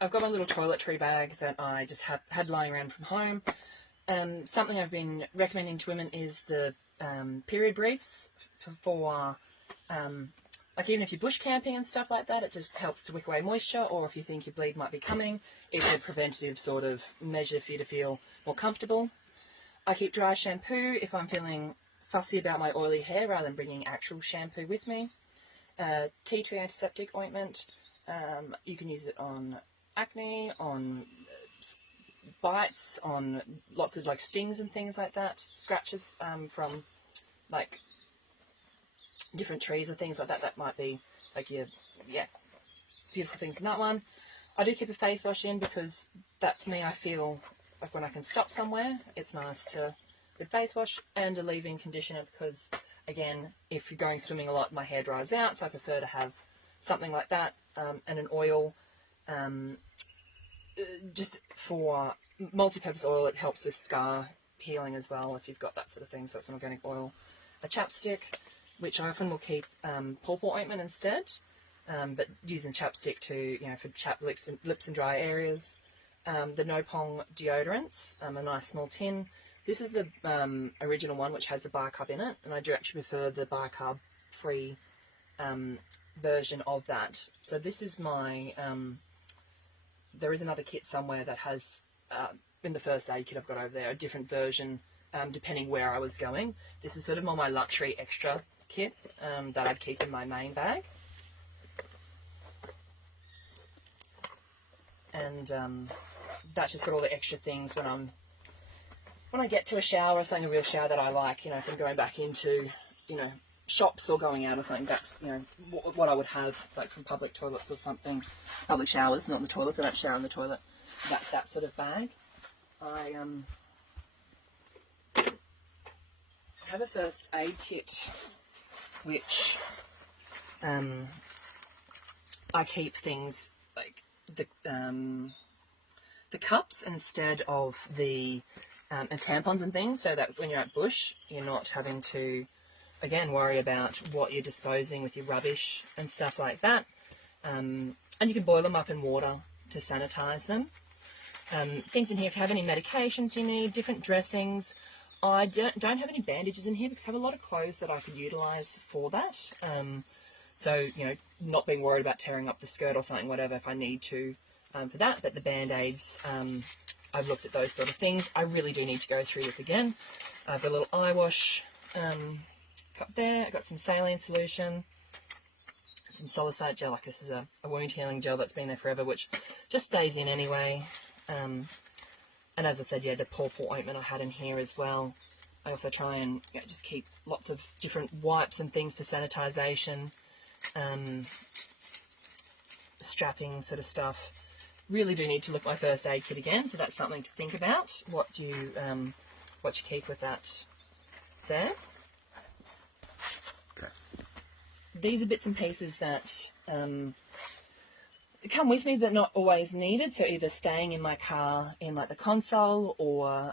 I've got my little toiletry bag that I just had lying around from home. Something I've been recommending to women is the period briefs for like even if you're bush camping and stuff like that, it just helps to wick away moisture, or if you think your bleed might be coming, it's a preventative sort of measure for you to feel more comfortable. I keep dry shampoo if I'm feeling fussy about my oily hair rather than bringing actual shampoo with me. Tea tree antiseptic ointment, you can use it on acne, on bites, on lots of like stings and things like that, scratches from like different trees and things like that. That might be like your beautiful things in that one. I do keep a face wash in because that's me. I feel like when I can stop somewhere, it's nice to good face wash, and a leave-in conditioner because again, if you're going swimming a lot, my hair dries out, so I prefer to have something like that, and an oil, just for multi-purpose oil. It helps with scar healing as well if you've got that sort of thing, so it's an organic oil. A chapstick, which I often will keep pawpaw ointment instead, but using chapstick to, for chapped lips and dry areas. The No Pong deodorants, a nice small tin. This is the original one, which has the bicarb in it, and I do actually prefer the bicarb-free version of that. So this is my, there is another kit somewhere that has, in the first aid kit I've got over there, a different version depending where I was going. This is sort of more my luxury extra kit that I'd keep in my main bag. And that's just got all the extra things when I get to a shower or something, a real shower that I like, if I'm going back into, shops or going out or something, that's, what I would have, like from public toilets or something. Public showers, not the toilets, I don't shower in the toilet. That's that sort of bag. I have a first aid kit, which I keep things like the cups instead of the and tampons and things, so that when you're at bush, you're not having to, again, worry about what you're disposing with your rubbish and stuff like that. And you can boil them up in water to sanitize them. Things in here, if you have any medications you need, different dressings. I don't have any bandages in here because I have a lot of clothes that I could utilize for that. So, not being worried about tearing up the skirt or something, whatever, if I need to for that. But the Band-Aids, I've looked at those sort of things. I really do need to go through this again. I've got a little eye wash cup there. I've got some saline solution, some Solisite gel. Like this is a wound healing gel that's been there forever, which just stays in anyway. And as I said, the pawpaw ointment I had in here as well. I also try and just keep lots of different wipes and things for sanitization, strapping sort of stuff. Really do need to look at my first aid kit again, so that's something to think about, what you keep with that there. Okay. These are bits and pieces that come with me but not always needed, so either staying in my car in like the console or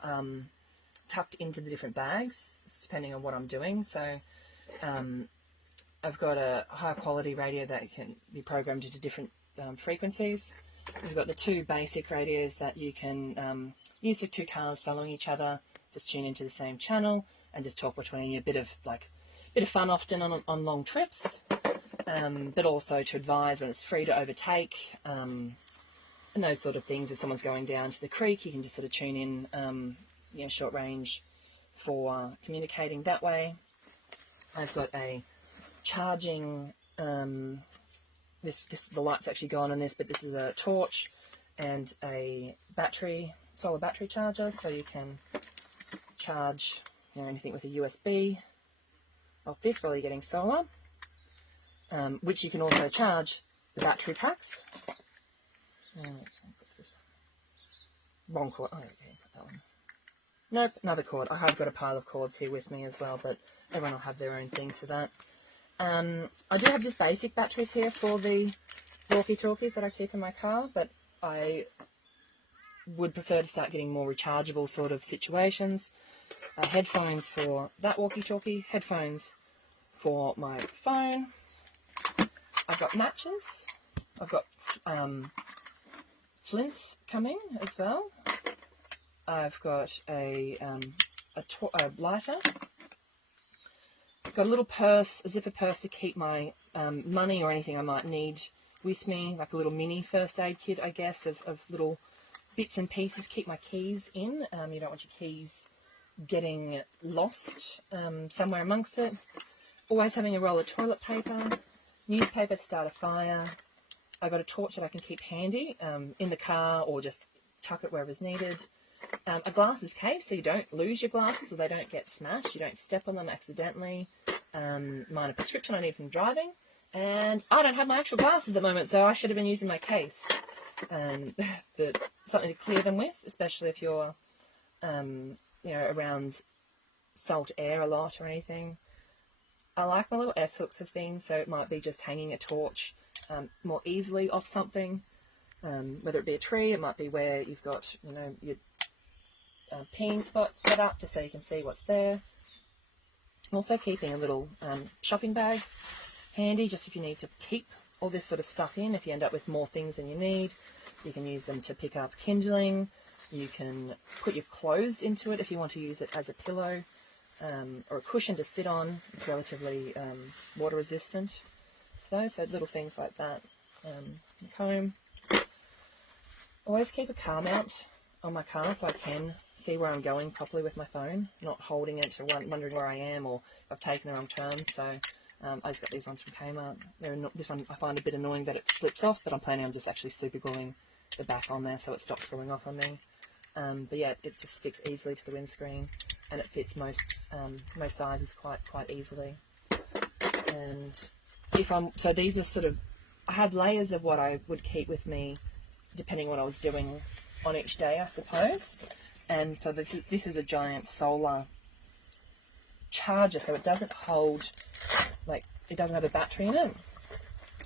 tucked into the different bags, depending on what I'm doing. So I've got a high quality radio that can be programmed into different frequencies. We've got the two basic radios that you can use for two cars following each other. Just tune into the same channel and just talk between you. A bit of fun often on long trips, but also to advise when it's free to overtake, and those sort of things. If someone's going down to the creek, you can just sort of tune in, short range for communicating that way. I've got a charging. The light's actually gone on this, but this is a torch and a solar battery charger, so you can charge anything with a USB off this while you're getting solar, which you can also charge the battery packs. Wrong cord. Oh, okay, put that one. Nope, another cord. I have got a pile of cords here with me as well, but everyone will have their own things for that. I do have just basic batteries here for the walkie-talkies that I keep in my car, but I would prefer to start getting more rechargeable sort of situations. Headphones for that walkie-talkie, headphones for my phone. I've got matches. I've got flints coming as well. I've got a lighter. I've got a little purse, a zipper purse to keep my money or anything I might need with me, like a little mini first aid kit, I guess, of little bits and pieces. Keep my keys in. You don't want your keys getting lost somewhere amongst it. Always having a roll of toilet paper, newspaper to start a fire. I got a torch that I can keep handy in the car or just tuck it wherever's needed. A glasses case so you don't lose your glasses or they don't get smashed. You don't step on them accidentally. Minor prescription I need from driving. And I don't have my actual glasses at the moment, so I should have been using my case. But something to clear them with, especially if you're around salt air a lot or anything. I like my little S-hooks of things, so it might be just hanging a torch more easily off something, whether it be a tree, it might be where you've got, your peeing spot set up just so you can see what's there. Also keeping a little shopping bag handy, just if you need to keep all this sort of stuff in. If you end up with more things than you need, you can use them to pick up kindling. You can put your clothes into it if you want to use it as a pillow or a cushion to sit on. It's relatively water resistant. So little things like that. Comb. Always keep a car mount on my car so I can see where I'm going properly with my phone, not holding it or wondering where I am or if I've taken the wrong turn. So I just got these ones from Kmart. This one I find a bit annoying that it slips off, but I'm planning on just actually super gluing the back on there so it stops falling off on me. But yeah, it just sticks easily to the windscreen and it fits most sizes quite easily. And so these are sort of, I have layers of what I would keep with me depending what I was doing on each day, I suppose. And so this is a giant solar charger, so it doesn't hold, it doesn't have a battery in it,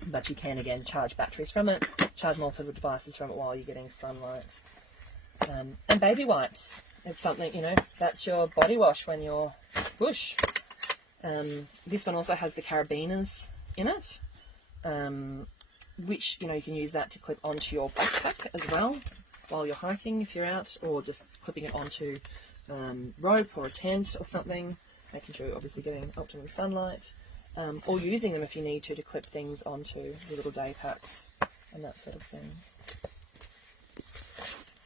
but you can again charge batteries from it, charge multiple devices from it while you're getting sunlight. And baby wipes. It's something, that's your body wash when you're bush. This one also has the carabiners in it, which, you can use that to clip onto your backpack as well while you're hiking if you're out, or just clipping it onto rope or a tent or something, making sure you're obviously getting optimal sunlight, or using them if you need to clip things onto your little day packs and that sort of thing.